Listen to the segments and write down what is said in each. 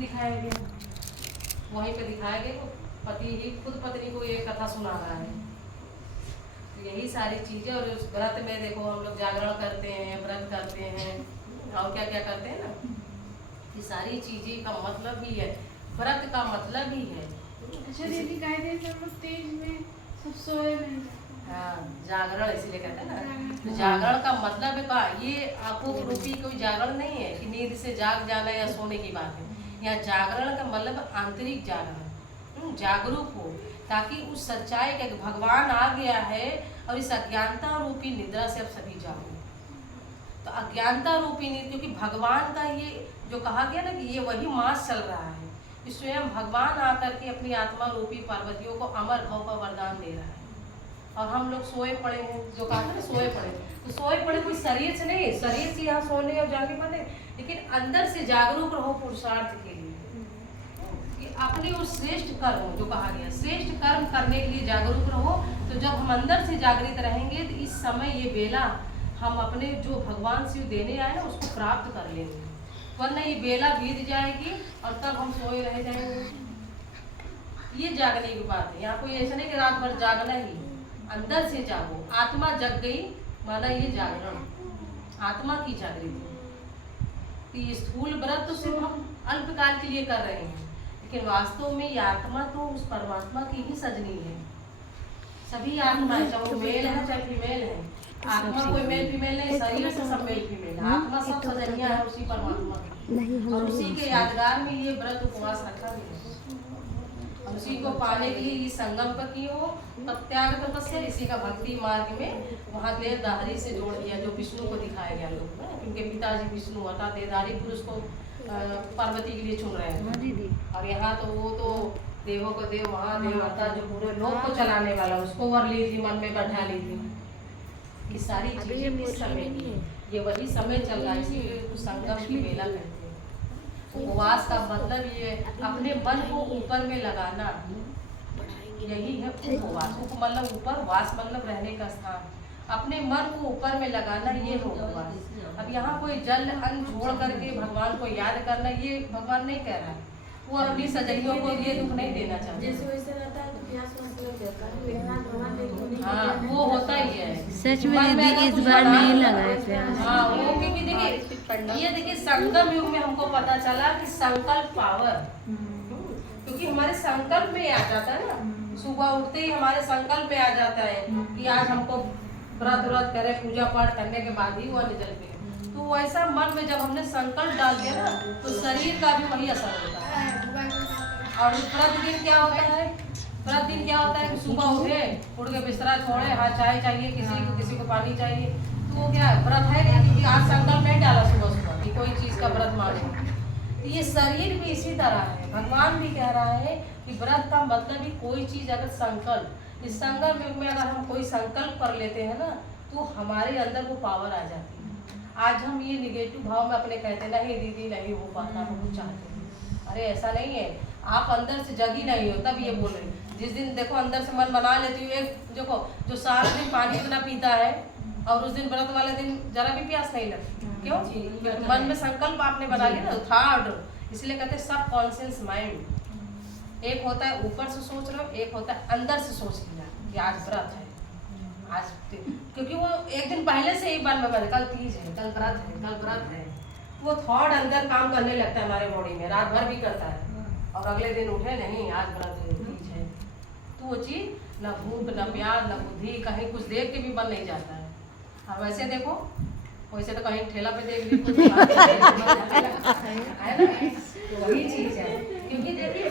दिखाया गया, वहीं पे दिखाया गया पति ही खुद पत्नी को ये कथा सुना रहा है। तो यही सारी चीजें। और उस व्रत में देखो हम लोग जागरण करते हैं, व्रत करते हैं और क्या क्या करते हैं ना, ये सारी चीजें का मतलब ही है, व्रत का मतलब ही है। अच्छा दीदी कह रहे थे हम लोग तेज में सब सोए नहीं। हाँ, जागरण इसीलिए कहते हैं ना। तो जागरण का मतलब है का ये आंखों रूपी कोई जागरण नहीं है कि नींद से जाग जाना या सोने की बात है। यहाँ जागरण का मतलब आंतरिक जागरण, जागरूक हो, ताकि उस सच्चाई के भगवान आ गया है और इस अज्ञानता रूपी निद्रा से अब सभी जागो। तो अज्ञानता रूपी निद्रा, क्योंकि भगवान का ये जो कहा गया ना कि ये वही मास चल रहा है, कि स्वयं भगवान आकर के अपनी आत्मा रूपी पार्वतियों को अमर भव का वरदान दे रहा है। और हम लोग सोए पड़े हैं, जो कहा था ना सोए पड़े, तो सोए पड़े कोई शरीर से नहीं, शरीर से यहाँ सोने और जाने पड़े, लेकिन अंदर से जागरूक रहो पुरुषार्थ के लिए, कि अपने उस श्रेष्ठ कर्म जो कहा गया, श्रेष्ठ कर्म करने के लिए जागरूक रहो। तो जब हम अंदर से जागृत रहेंगे तो इस समय ये बेला हम अपने जो भगवान शिव देने आए ना उसको प्राप्त कर लेंगे, वरना ये बेला बीत जाएगी और तब हम सोए रह जाएंगे। ये जागने की बात है। यहाँ कोई ऐसा नहीं कि रात भर जागना ही, अंदर से जागो। आत्मा जग गई माना ये जागरण, आत्मा की जागृति। तो ये स्थूल व्रत तो सिर्फ हम अल्पकाल के लिए कर रहे हैं, लेकिन वास्तव में ये आत्मा तो उस परमात्मा की ही सजनी है। सभी आत्मा, चाहे वो मेल है चाहे फीमेल है, आत्मा कोई मेल फीमेल नहीं, शरीर से सब मेल फीमेल है। आत्मा सब सजनिया है उसी परमात्मा की, और उसी के यादगार में ये व्रत उपवास रखा गया है। और उसी को पाने के लिए ये संगम पर किए हो, तब त्याग तपस्या, इसी का भक्ति मार्ग में वहाँ देहधारी से जोड़ दिया, जो विष्णु को दिखाया गया लोग ना, क्योंकि पिताजी विष्णु अर्थात देहधारी पुरुष को पार्वती के लिए चुन रहे हैं। और यहाँ तो वो तो देवों को देव महादेव अर्थात जो पूरे लोक को चलाने वाला, उसको वर ली थी, मन में बैठा ली थी। ये सारी चीजें किस समय की है, ये वही समय चल रहा है, इसीलिए उस संगम की बेला कहते हैं। उपवास का मतलब ये अपने मन को ऊपर में लगाना, यही है उपवास। उप मतलब ऊपर, वास मतलब रहने का स्थान, अपने मन को ऊपर में लगाना, ये है उपवास। अब यहाँ कोई जल अन्न छोड़ करके भगवान को याद करना, ये भगवान नहीं कह रहा है। वो अपनी सजनियों को ये दुख नहीं देना चाहते। हाँ, वो होता ही है सच में दीदी इस बार नहीं लगा है। हाँ, वो क्योंकि देखिए ये देखिए संगम युग में हमको पता चला कि संकल्प पावर, क्योंकि हमारे संकल्प में आ जाता है ना, सुबह उठते ही हमारे संकल्प में आ जाता है कि आज हमको व्रत करें, पूजा पाठ करने के बाद ही वो निकल गए। तो वैसा मन में जब हमने संकल्प डाल दिया ना, तो शरीर का भी वही असर होता है। और प्रतिदिन क्या होता है, प्रतिदिन क्या होता है कि सुबह उठ के बिस्तरा छोड़े, हाँ चाय चाहिए किसी को पानी चाहिए, तो वो क्या है, व्रत है नहीं, क्योंकि आज संकल्प नहीं डाला सुबह कि कोई चीज़ का व्रत माने। तो ये शरीर भी इसी तरह है। भगवान भी कह रहा है कि व्रत का मतलब ही कोई चीज़ अगर संकल्प, इस संगम युग में अगर हम कोई संकल्प कर लेते हैं ना, तो हमारे अंदर वो पावर आ जाती है। आज हम ये निगेटिव भाव में अपने कहते नहीं दीदी नहीं हो पाता, हम चाहते हैं, अरे ऐसा नहीं है, आप अंदर से जगी नहीं हो तब ये बोल रहे। जिस दिन देखो अंदर से मन बना लेती हूँ, एक देखो जो सारा दिन पानी इतना पीता है और उस दिन व्रत वाले दिन जरा भी प्यास नहीं लगती, क्यों? मन में संकल्प आपने बना लिया ना, थर्ड, इसलिए कहते हैं सब कॉन्शियस माइंड। एक होता है ऊपर से सोच रहे हो, एक होता है अंदर से सोच लिया कि आज व्रत है, आज, क्योंकि वो एक दिन पहले से ही मन में कल तीज है, कल व्रत है, कल व्रत है, वो थॉट अंदर काम करने लगता है हमारे बॉडी में, रात भर भी करता है। और अगले दिन उठे नहीं आज व्रत है, तीज है, तो वो चीज न भूख न प्यास न बुद्धि, कहीं कुछ देख के भी बन नहीं जाता है। और वैसे देखो, वैसे तो कहीं ठेला पे देख ली तो वही चीज है। क्योंकि देखिए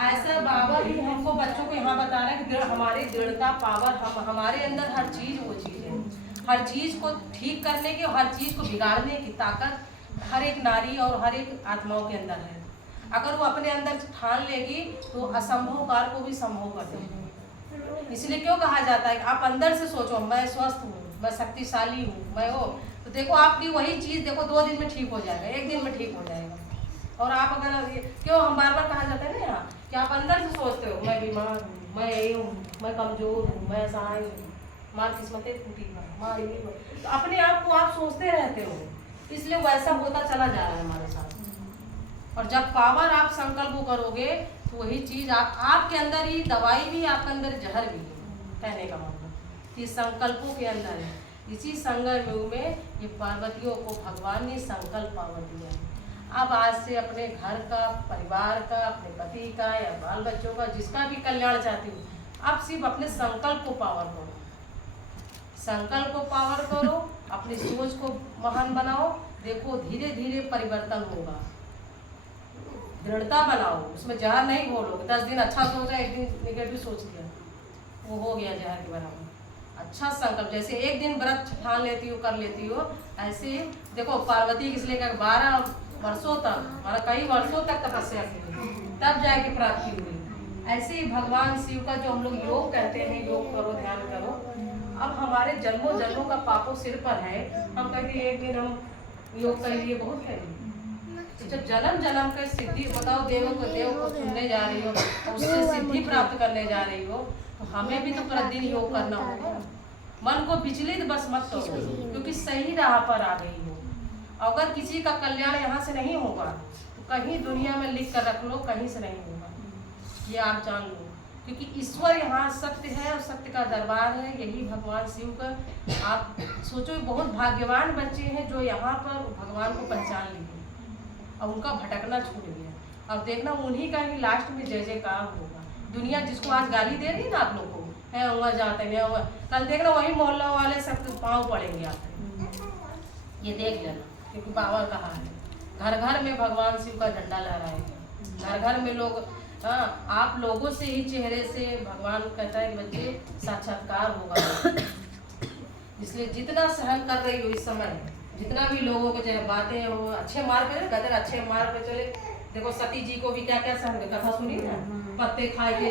ऐसा बाबा भी हमको बच्चों को यहाँ बता रहा है कि हमारी दृढ़ता पावर, हमारे अंदर हर चीज वो चीज है, हर चीज को ठीक करने की, हर चीज को बिगाड़ने की ताकत हर एक नारी और हर एक आत्माओं के अंदर है। अगर वो अपने अंदर ठान लेगी तो असंभव कार्य को भी संभव कर देगी। इसलिए क्यों कहा जाता है कि आप अंदर से सोचो मैं स्वस्थ हूँ, मैं शक्तिशाली हूँ, मैं हो, तो देखो आपकी वही चीज देखो 2 दिन में ठीक हो जाएगा, 1 दिन में ठीक हो जाएगा। और आप अगर क्यों हम बार बार कहा जाता है ना यहाँ कि आप अंदर से सोचते हो मैं बीमार हूँ, मैं यही हूँ, मैं कमजोर हूँ, मैं असहाय हूँ, माँ किस्मतें टूटी है, माँ ये, तो अपने आप को आप सोचते रहते हो, इसलिए वैसा होता चला जा रहा है हमारे साथ। और जब पावर आप संकल्प को करोगे तो वही चीज आपके अंदर ही दवाई भी, आपके अंदर जहर भी है, कहने का मतलब। ये संकल्पों के अंदर है। इसी संगम युग में ये पार्वतियों को भगवान ने संकल्प पावर दिया है। अब आज से अपने घर का, परिवार का, अपने पति का या बाल बच्चों का, जिसका भी कल्याण चाहती हूँ, अब सिर्फ अपने संकल्प को पावर करो, संकल्प को पावर करो, अपनी सोच को महान बनाओ। देखो धीरे धीरे परिवर्तन होगा। दृढ़ता बनाओ, उसमें जहर नहीं घोलोगे। 10 दिन अच्छा सोचा, एक दिन निगेटिव सोच लिया, वो हो गया जहर के बराबर। अच्छा संकल्प, जैसे एक दिन व्रत ठान लेती हो, कर लेती हो, ऐसे देखो पार्वती किस लेकर 12 वर्षों तक, मतलब कई वर्षों तक तपस्या की, तब जाके प्राप्ति हुई। ऐसे ही भगवान शिव का जो हम लोग योग कहते हैं, योग करो, ध्यान करो। अब हमारे जन्मों जन्मों का पापों सिर पर है, हम कहते एक दिन हम योग कर लिए, बहुत है। तो जब जन्म जन्म के सिद्धि, बताओ देव को सुनने जा रही हो, उससे सिद्धि प्राप्त करने जा रही हो, तो हमें भी तो प्रतिदिन योग करना होगा। मन को विचलित बस मत करो, क्योंकि सही राह पर आ गई हो। अगर किसी का कल्याण यहाँ से नहीं होगा तो कहीं दुनिया में लिख कर रख लो, कहीं से नहीं होगा, ये आप जान लो। क्योंकि ईश्वर यहाँ सत्य है और सत्य का दरबार है, यही भगवान शिव का। आप सोचो बहुत भाग्यवान बच्चे हैं जो यहाँ पर भगवान को पहचान लिए, अब उनका भटकना छूट गया। अब देखना उन्हीं का ही लास्ट में जय जयकार होगा। दुनिया जिसको आज गाली दे रही है ना आप लोग को, है वहाँ जाते हैं, कल देखना वही मोहल्ला वाले सब पाँव पड़ेंगे आपके, ये देख लेना। क्योंकि पावर कहाँ है, घर घर में भगवान शिव का झंडा लहराएगा, घर घर में लोग। हाँ, आप लोगों से ही चेहरे से भगवान कहता है बच्चे साक्षात्कार होगा। इसलिए जितना सहन कर रही हो इस समय, जितना भी लोगों को चाहे बातें हो, अच्छे मार्ग पे कहते हैं, अच्छे मार्ग पे चले। देखो सती जी को भी क्या क्या सहन, कथा सुनी ना, पत्ते खाए के